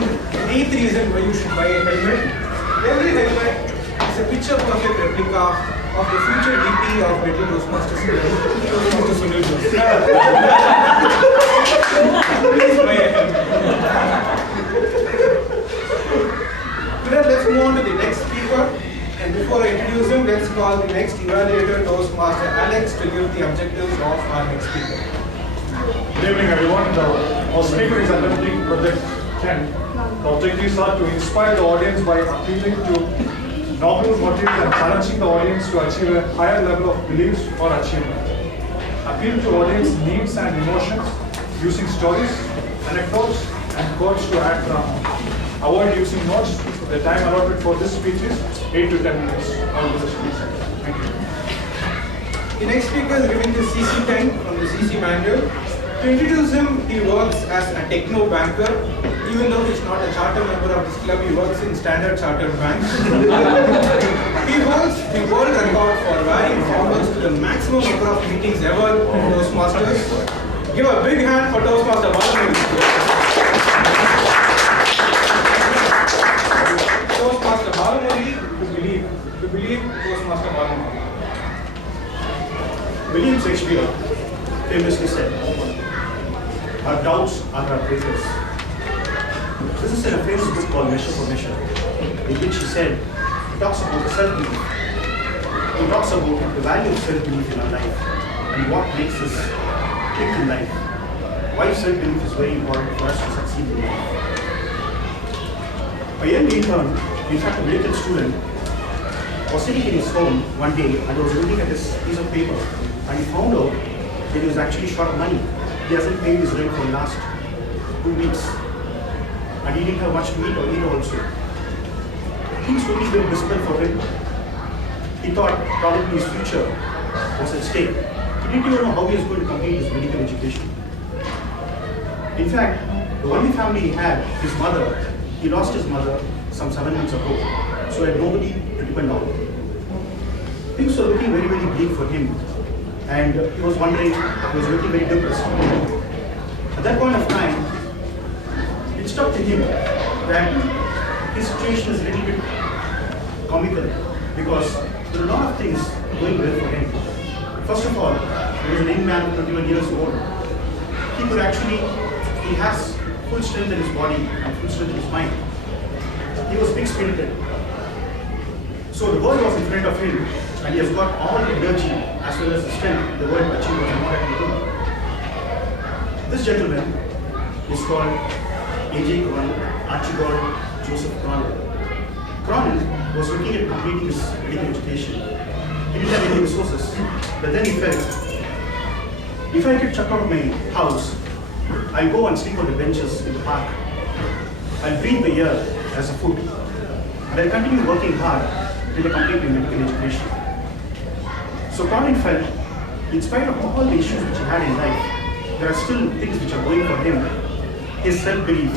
on the eighth reason why you should buy a helmet. Every helmet is a picture-perfect replica of the future DP of Medley Toastmasters. Please buy a helmet. Today, let's move on to the next speaker. And before I introduce him, let's call the next evaluator, Toastmaster Alex, to give the objectives of our next speaker. Good evening, everyone. Our speaker is attempting Project 10. The objectives are to inspire the audience by appealing to novel motives and challenging the audience to achieve a higher level of beliefs or achievement. Appeal to audience needs and emotions using stories, anecdotes, and quotes to add drama. Avoid using notes. The time allotted for this speech is 8 to 10 minutes. All of the speech. Thank you. The next speaker is giving the CC10 from the CC manual. To introduce him, he works as a techno banker. Even though he's not a charter member of this club, he works in Standard Chartered Bank. He holds the world record for wearing formals to the maximum number of meetings ever in Toastmasters. Give a big hand for Toastmaster Balamurali. Toastmaster Balamurali, to believe Toastmaster Balamurali. William Shakespeare famously said, "Our doubts are our praises." This is in a famous book called Measure for Measure, in which he talks about self-belief. He talks about the value of self-belief in our life and what makes us click in life. Why self-belief is very important for us to succeed in life. A young intern, in fact a medical student, was sitting in his home one day and was looking at this piece of paper, and he found out that he was actually short of money. He hasn't paid his rent for the last 2 weeks, and he didn't have much to eat also. Things were very difficult for him. He thought probably his future was at stake. He didn't even know how he was going to complete his medical education. In fact, the only family he had, his mother, he lost his mother some 7 months ago, so he had nobody to depend on. Things were looking very, very bleak for him, and he was wondering, he was looking very depressed. At that point of time, it struck to him that his situation is a little bit comical because there are a lot of things going well for him. First of all, he was an young man, 21 years old. He has full strength in his body and full strength in his mind. He was big-spirited. So the world was in front of him, and he has got all the energy as well as the strength the world to achieve what he wanted to do. This gentleman is called A.J. Archibald Joseph Cronin. Cronin was looking at completing his medical education. He didn't have any resources, but then he felt, if I get chucked out of my house, I'll go and sleep on the benches in the park. I'll breathe the air as a food, and I'll continue working hard till I complete my medical education. So Cronin felt, in spite of all the issues which he had in life, there are still things which are going for him. His self-belief,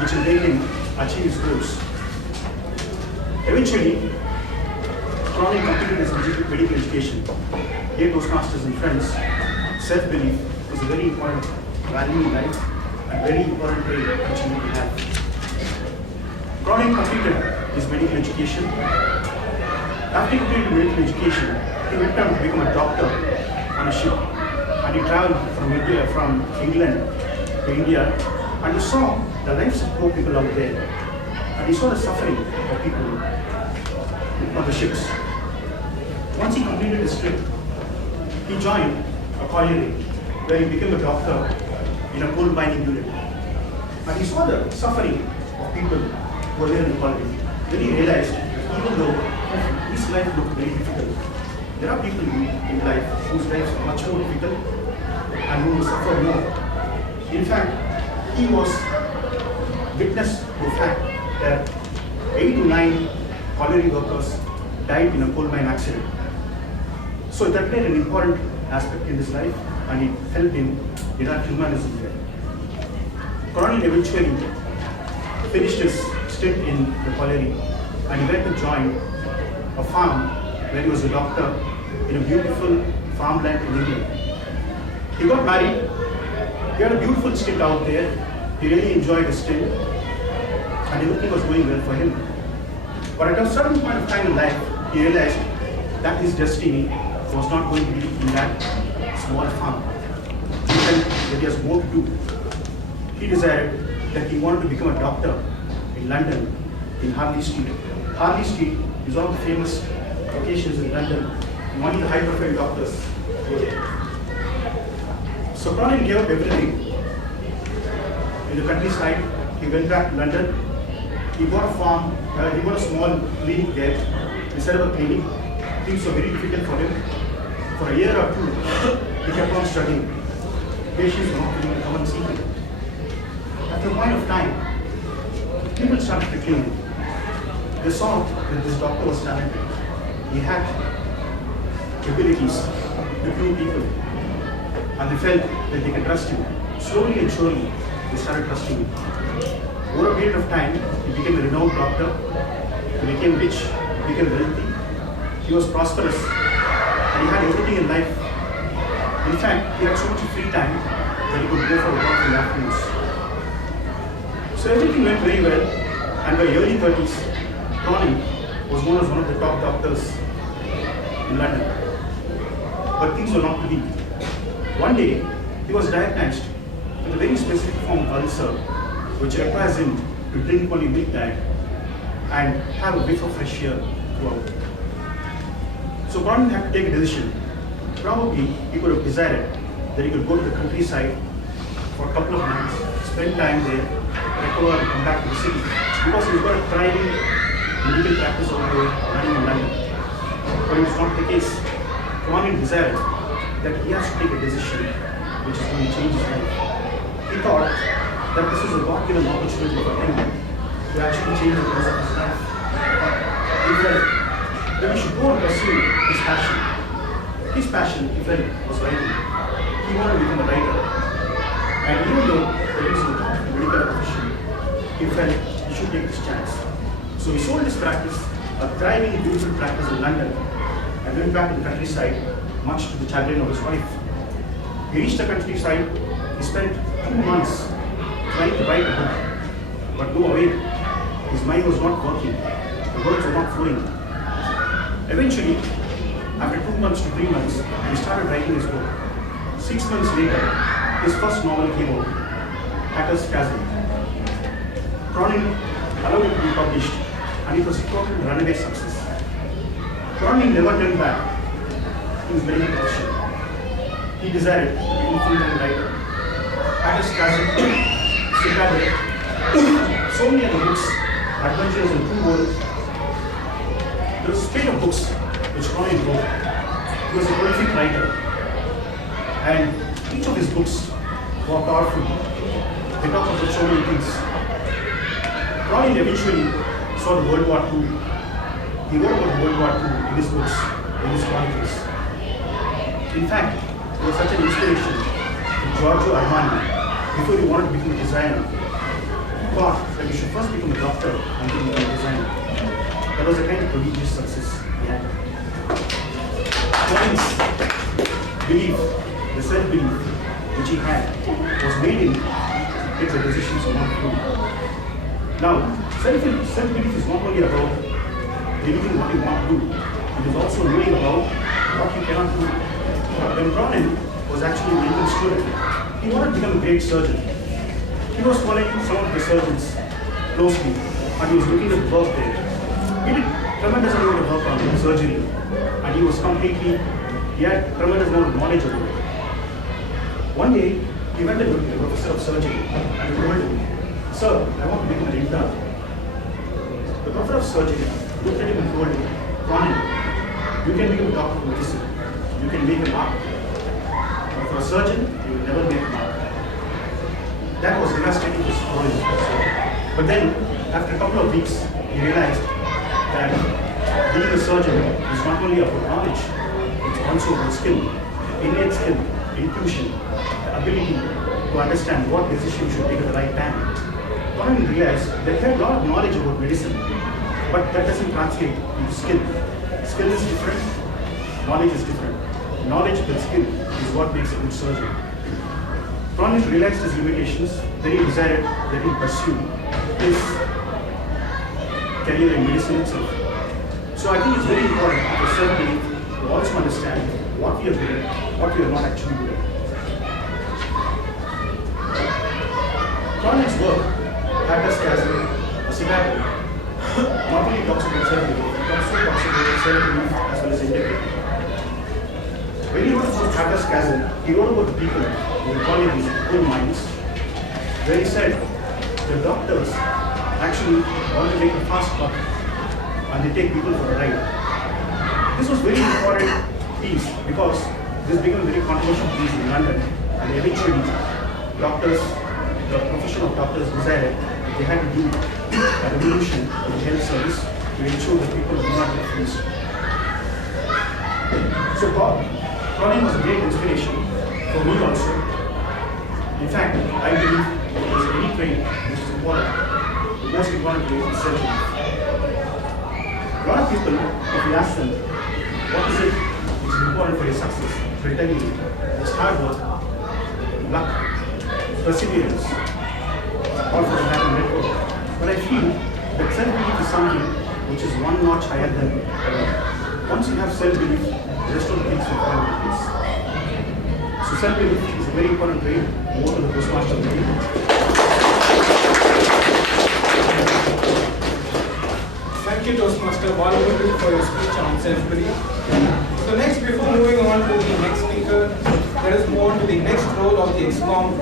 which will make him achieve his goals. Eventually, Cronin completed his medical education. Dear Toastmasters and friends, self-belief is a very important value in life and very important trait which you need to have. Cronin completed his medical education. After he completed medical education, he went on to become a doctor on a ship, and he traveled from England to India, and he saw the lives of poor people out there, and he saw the suffering of people on the ships. Once he completed his trip, he joined a colliery where he became a doctor in a coal mining unit. And he saw the suffering of people who were there in the colliery. Then he realized, even though his life looked very difficult, there are people in life whose lives are much more difficult and who will suffer more. In fact, he was witness to the fact that 8 to 9 colliery workers died in a coal mine accident. So that played an important aspect in his life, and it helped him in our humanism there. Cronin eventually finished his stint in the colliery, and he went to join a farm where he was a doctor in a beautiful farmland in England. He got married. He had a beautiful stint out there. He really enjoyed his stint. and everything was going well for him. But at a certain point of time in life, he realized that his destiny was not going to be in that small farm. He felt that he has more to do. He decided that he wanted to become a doctor in London, in Harley Street. Harley Street is one of the famous locations in London, and only the high-profile doctors go there. So Cronin gave up everything. In the countryside, he went back to London. He bought a farm, he bought a small clinic there. He set up a clinic. Things were very difficult for him. For a year or two, he kept on struggling. Patients were not willing to come and see him. At a point of time, people started to claim him. They saw that this doctor was talented. He had abilities to cure people. And they felt that they could trust him. Slowly and surely, they started trusting him. Over a period of time, he became a renowned doctor. He became rich, he became wealthy. He was prosperous, and he had everything in life. In fact, he had so much free time that he could go for a walk in the afternoons. So everything went very well, and by early 30s, Cronin was known as one of the top doctors in London. But things were not to be. One day, he was diagnosed with a very specific form of ulcer, which requires him to drink only milk diet and have a whiff of fresh air throughout. So Cronin had to take a decision. Probably he could have decided that he could go to the countryside for a couple of months, spend time there, recover and come back to the city. Because he's got a thriving medical practice over there running in London. But it was not the case. Cronin decided that he has to take a decision which is going to change his life. He thought that this is a God-given opportunity for him to actually change the course of his life. He felt that he should go and pursue his passion. His passion, he felt, was writing. He wanted to become a writer. And even though he was not a medical profession, he felt he should take this chance. So he sold his practice, a thriving, beautiful practice in London, and went back to the countryside, much to the chagrin of his wife. He reached the countryside. He spent 2 months trying to write a book, but no avail. His mind was not working. The words were not flowing. Eventually, after 2 months to 3 months, he started writing his book. 6 months later, his first novel came out, Hacker's Chasm. Cronin allowed it to be published, and it was a total runaway success. Cronin never turned back to his medical profession. He decided to be a full-time writer. Hacker's Chasm, Citadel, so many other books, Adventures in Two Worlds. There was a spate of books which Cronin wrote. He was a prolific writer, and each of his books were powerful. They talk about so many things. Cronin eventually saw the World War II. He wrote about World War II in his books, in his chronicles. In fact, he was such an inspiration to Giorgio Armani before he wanted to become a designer. He thought that he should first become a doctor and then become a designer. That was a kind of prodigious success he had. Cronin's belief, the self-belief which he had, was made him take the decisions he wanted to do. Now, self-belief is not only about believing what you want to do, it is also knowing about what you cannot do. When Cronin was actually a medical student, he wanted to become a great surgeon. He was following some of the surgeons closely, and he was looking at the work there. He did tremendous amount of work on surgery, and he had tremendous amount of knowledge about it. One day, he went and looked at the professor of surgery, and he told him, "Sir, I want to become an intern." The professor of surgery looked at him and told him, "Cronin, you can become a doctor of medicine. You can make a mark. But for a surgeon, you will never make a mark." That was devastating to Cronin. But then, after a couple of weeks, he realized that being a surgeon is not only about knowledge, it's also about skill, innate skill, intuition, the ability to understand what decision you should take at the right time. Cronin realized that he had a lot of knowledge about medicine, but that doesn't translate into skill. Skill is different, knowledge is different. Knowledge with skill is what makes a good surgeon. Cronin realized his limitations, then he decided that he would pursue his career in medicine itself. So I think it's very important for self-belief to also understand what we are good at, what we are not actually good at. Cronin's work had us as a scenario not only talks about self-belief, it also talks about self-belief as well as integrity. When he wrote about Hatters Castle, he wrote about the people who were calling his own minds, where he said the doctors actually want to make a fast buck and they take people for a ride. This was very important piece because this became a very controversial piece in London, and eventually doctors, the profession of doctors decided that they had to do a revolution in the health service to ensure that people do not get fleas. So Cronin was a great inspiration for me also. In fact, I believe there is any trait which is important. The most important trait is self-belief. A lot of people, if you ask them, what is it which is important for your success, they'll tell you it's hard work, luck, perseverance, all for the happen network. But I feel that self-belief is something which is one notch higher than once you have self-belief, the rest of the things will fall into place. So self-belief is a very important trait, more to the postmaster trait. Thank you, Toastmaster Balamurali, for your speech on self-belief. So next, before moving on to the next speaker, let us move on to the next role of the ExCom,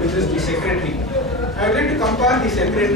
which is the secretary. I would like to compare the secretary